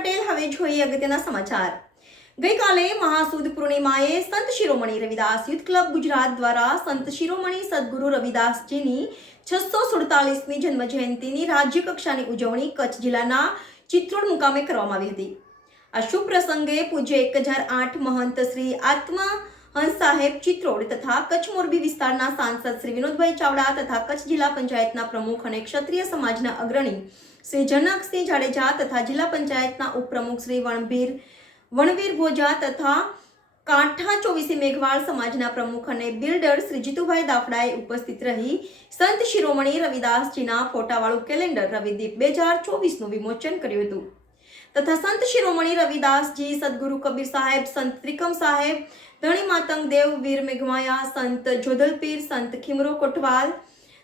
પટેલ। હવે જોઈએ અગત્યના સમાચાર। ગઈકાલે મહાસુદ પૂર્ણિમાએ સંત શિરોમણી રવિદાસ યુથ ક્લબ ગુજરાત દ્વારા સંત શિરોમણી સદગુરુ રવિદાસજીની 647મી જન્મ જયંતિની રાજ્ય કક્ષાની ઉજવણી કચ્છ જિલ્લાના ચિત્રોડ મુકામે કરવામાં આવી હતી। આ શુભ પ્રસંગે પૂજ્ય 1008 મહંત શ્રી આત્મહંસ સાહેબ ચિત્રોડ તથા કચ્છ મોરબી વિસ્તારના સાંસદ શ્રી વિનોદભાઈ ચાવડા તથા કચ્છ જિલ્લા પંચાયતના પ્રમુખ અને ક્ષત્રિય સમાજના અગ્રણી શ્રી જનકસિંહ જાડેજા તથા જિલ્લા પંચાયતના ઉપપ્રમુખ શ્રી વણવીર ભોજા તથા કાંઠા 24 મેઘવાળ સમાજના પ્રમુખ અને બિલ્ડર શ્રી જીતુભાઈ દાફડાએ ઉપસ્થિત રહી સંત શિરોમણી રવિદાસજીના ફોટાવાળું કેલેન્ડર રવિદીપ 2024નું વિમોચન કર્યું હતું તથા સંત શિરોમણી રવિદાસજી સદગુરુ કબીર સાહેબ સંત ત્રિકમ સાહેબ ધણી માતંગ દેવ વીર મેઘમાયા સંત જોધલપીર સંત ખીમરો કોટવાલ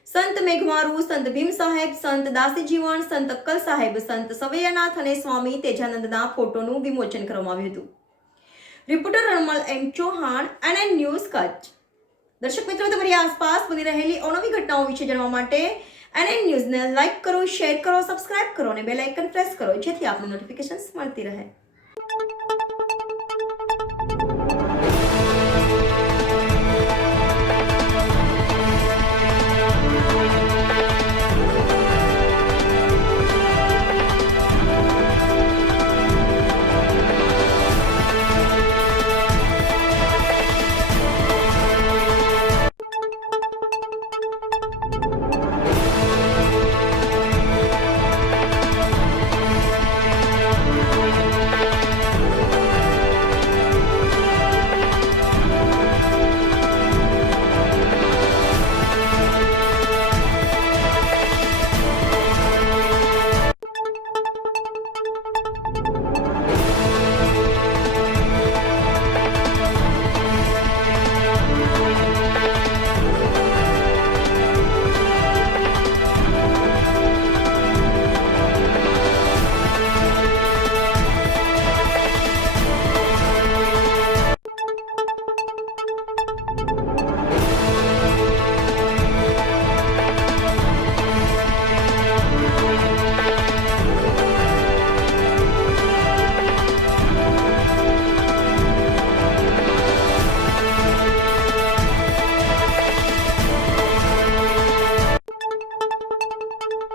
સંત મેઘમારુ સંત ભીમ સાહેબ સંત દાસી જીવન સંત અક્કલ સાહેબ સંત સવૈયાનાથ અને સ્વામી તેજાનંદના ફોટોનું વિમોચન કરવામાં આવ્યું હતું। રિપોર્ટર રણમલ એમ ચૌહાણ, NN ન્યૂઝ કચ્છ। દર્શક મિત્રો, તમારી આસપાસ બની રહેલી અવનવી ઘટનાઓ વિશે જાણવા માટે NN ન્યૂઝને લાઇક કરો, શેર કરો, સબસ્ક્રાઇબ કરો અને બેલ આઇકન પ્રેસ કરો, જેથી આપને નોટિફિકેશન્સ મળતી રહે।